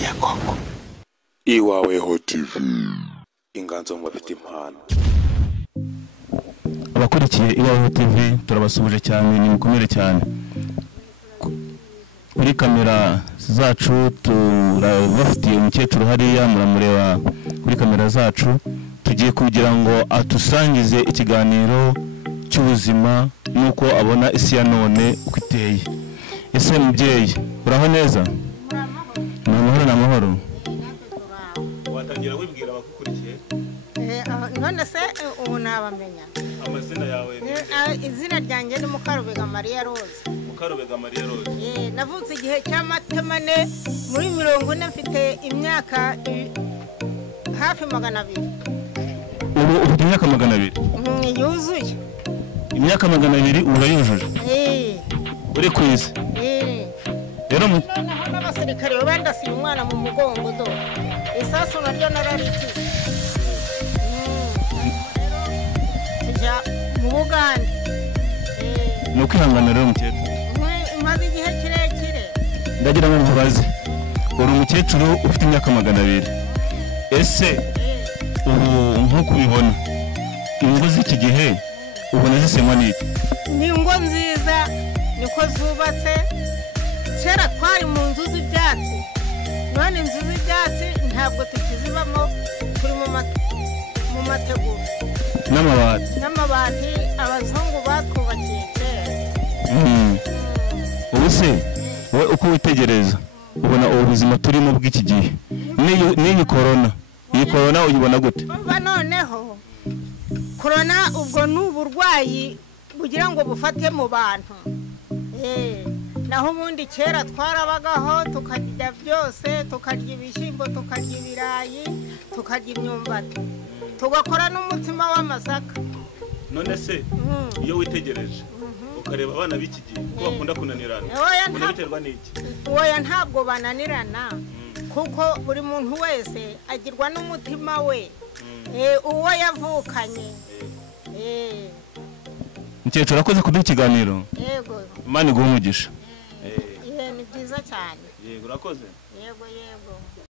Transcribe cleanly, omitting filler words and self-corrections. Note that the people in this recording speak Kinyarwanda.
iya koko iwaweho TV inganzo mu bafite impano. Abakurikiye Iwaweho TV turabasubije cyane, ni mukomere cyane. Kuri kamera zacu turabafitiye umukecuru hariya muramureba kuri kamera zacu, tugiye kugira ngo atusangize ikiganiro cy'ubuzima nuko abona isi ya none uko iteye. Ese mubyeyi uraho neza? Namahoro. Watangira wibwira abakukurikiye? None se ubu nabamenya. Amazina yawe ni? Izina ryanjye ni Mukarubega Maria Rose. Mukarubega Maria Rose. Navutse igihe cy'amatemane muri 40, mfite imyaka hafi 200. Ubu ufite imyaka 200? Yuzuye. Imyaka 200 urayujuje? Uri kwize? Rero n'abasirikare bandasiye umwana mu mugongo do. Isasu naryo nararikize. Tujya mu Bugande. Ni ukwihangana rero mukecuru. Maze igihe kirekire. Ndagira ngo nkubaze, uri umukecuru ufite imyaka 200. Ese ubu nkuko ubibona ingo z'iki gihe ubona zisenywa n'iki? Ni ingo nziza niko zubatse. Kera twari mu nzu z'ibyatsi, none inzu z'ibyatsi ntabwo tukizibamo, turi mu mategura n'amabati abazungu batwubakiye kera. Ubu se wowe uko witegereza ubona ubu buzima turimo bw'iki gihe n'iyi korona uyibona gute? Noneho korona ubwo ni uburwayi kugira ngo bufate mu bantu. Naho ubundi kera twarabagaho tukarya byose, tukarya ibishyimbo, tukarya ibirayi, tukarya imyumbati, tugakora n'umutima w'amasaka. None se iyo witegereje ukareba abana b'iki gihe ko bakunda kunanirana, biterwa n'iki? Oya ntabwo bananirana, kuko buri muntu wese agirwa n'umutima we uwo yavukanye. Mukecuru akoze kuduha ikiganiro. Yego. Imana iguhe umugisha. Ni byiza cyane. Yego urakoze. Yego.